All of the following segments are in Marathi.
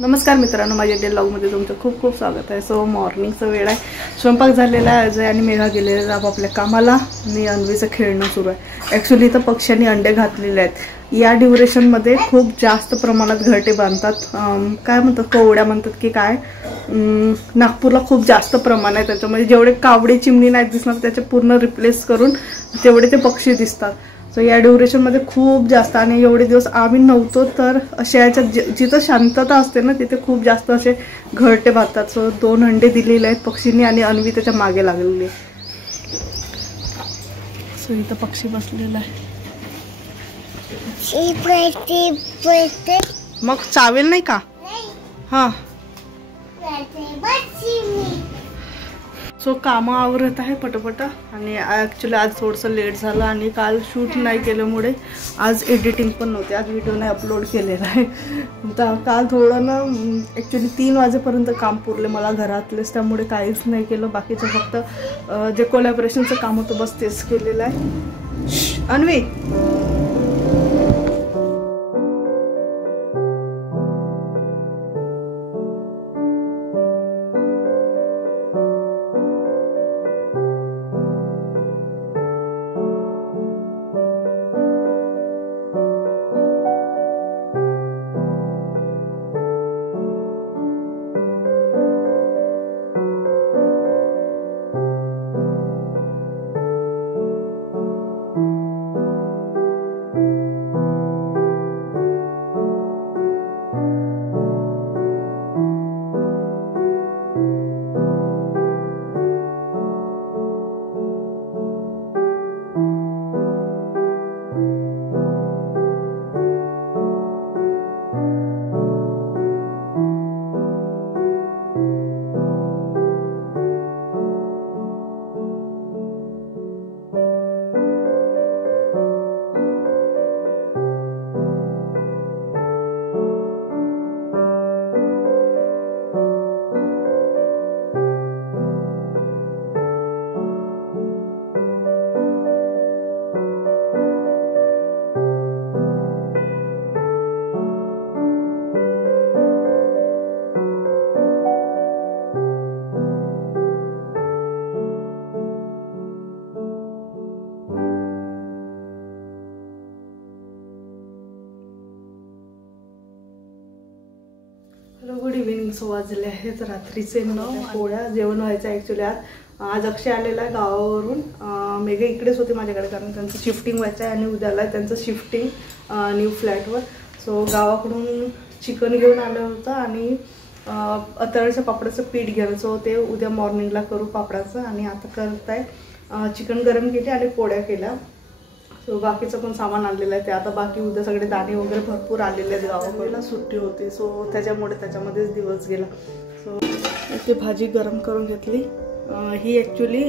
नमस्कार मित्रांनो, माझ्या डेली व्लॉगमध्ये तुमचं खूप खूप स्वागत आहे। सो मॉर्निंगचा वेळ आहे, स्वयंपाक झालेला आहे, अजय आणि मेघा गेलेले आपापल्या कामाला आणि अन्वीचं खेळणं सुरू आहे। ॲक्च्युली इथं पक्ष्यांनी अंडे घातलेले आहेत। या ड्युरेशनमध्ये खूप जास्त प्रमाणात घरटे बांधतात, काय म्हणतात, कवड्या म्हणतात की काय, नागपूरला खूप जास्त प्रमाण आहे त्याच्यामध्ये। जेवढे कावडे चिमणी नाही दिसणार त्याचे पूर्ण रिप्लेस करून तेवढे ते पक्षी दिसतात। सो या ड्युरेशनमध्ये खूप जास्त, आणि एवढे दिवस आम्ही नव्हतो तर अशा याच्यात जिथं शांतता असते ना तिथे खूप जास्त असे घरटे बांधतात। सो 2 अंडे दिलेले आहेत पक्षींनी आणि अन्वी त्याच्या मागे लागलेली आहे। सो इथं पक्षी बसलेला आहे, मग चावेल नाही का? हां, सो कामं आवरत आहे पटपट। आणि ॲक्च्युली आज थोडंसं लेट झालं आणि काल शूट नाही केल्यामुळे आज एडिटिंग पण नव्हती, आज व्हिडिओ नाही अपलोड केलेला आहे। तर काल थोडं ना ॲक्च्युली 3 वाजेपर्यंत काम पुरले मला घरातलेच, त्यामुळे काहीच नाही केलं। बाकीचं फक्त जे कोलॅबरेशनचं काम होतं बस तेच केलेलं आहे। Anvi, good evening. 6 वाजले आहेत, रात्रीचे 9। पोळ्या जेवण व्हायचं ॲक्च्युली आज अक्षय आलेला आहे गावावरून। मेघा इकडेच होते माझ्याकडे कारण त्यांचं शिफ्टिंग व्हायचं आहे आणि उद्याला आहे त्यांचं शिफ्टिंग न्यू फ्लॅटवर। सो गावाकडून चिकन घेऊन आलं होतं आणि अतरच्या पापडाचं पीठ घ्यायचं, सो ते उद्या मॉर्निंगला करू पापडाचं। आणि आता करत आहे चिकन गरम केले आणि पोळ्या केल्या। सो बाकीचं पण सामान आणलेलं आहे ते आता, बाकी उद्या सगळे दाणे वगैरे भरपूर आलेले आहेत गावाकडला, सुट्टी होती सो त्याच्यामध्येच दिवस गेला। सो इथे भाजी गरम करून घेतली। ही ॲक्च्युली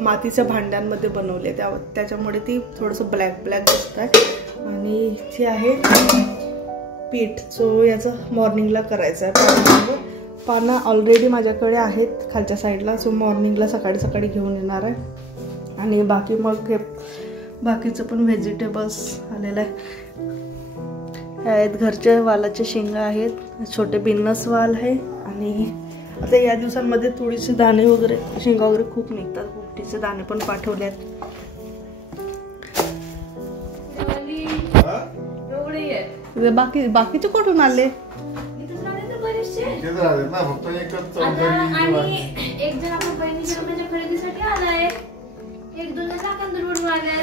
मातीच्या भांड्यांमध्ये बनवली आहे, त्याच्यामुळे ती थोडंसं ब्लॅक दिसत आहे। आणि इथे आहे पीठ, सो याचं मॉर्निंगला करायचं आहे। पानं ऑलरेडी माझ्याकडे आहेत खालच्या साईडला, सो मॉर्निंगला सकाळी घेऊन येणार आहे। आणि बाकी मग बाकीचं पण व्हेजिटेबल्स आलेलं आहे, आहेत घरच्या वालाचे शेंगा आहेत, छोटे बिन्नस वाल आहे। आणि आता या दिवसांमध्ये थोडीसे दाणे वगैरे, शेंगा वगैरे खूप निघतात, पोपटीचे दाणे पण पाठवले आहेत। बाकीचे कुठून आले? एक जण आपण बहिणीच्या लग्नाच्या खरेदीसाठी आलाय, 1-2 जण कांदूर आले।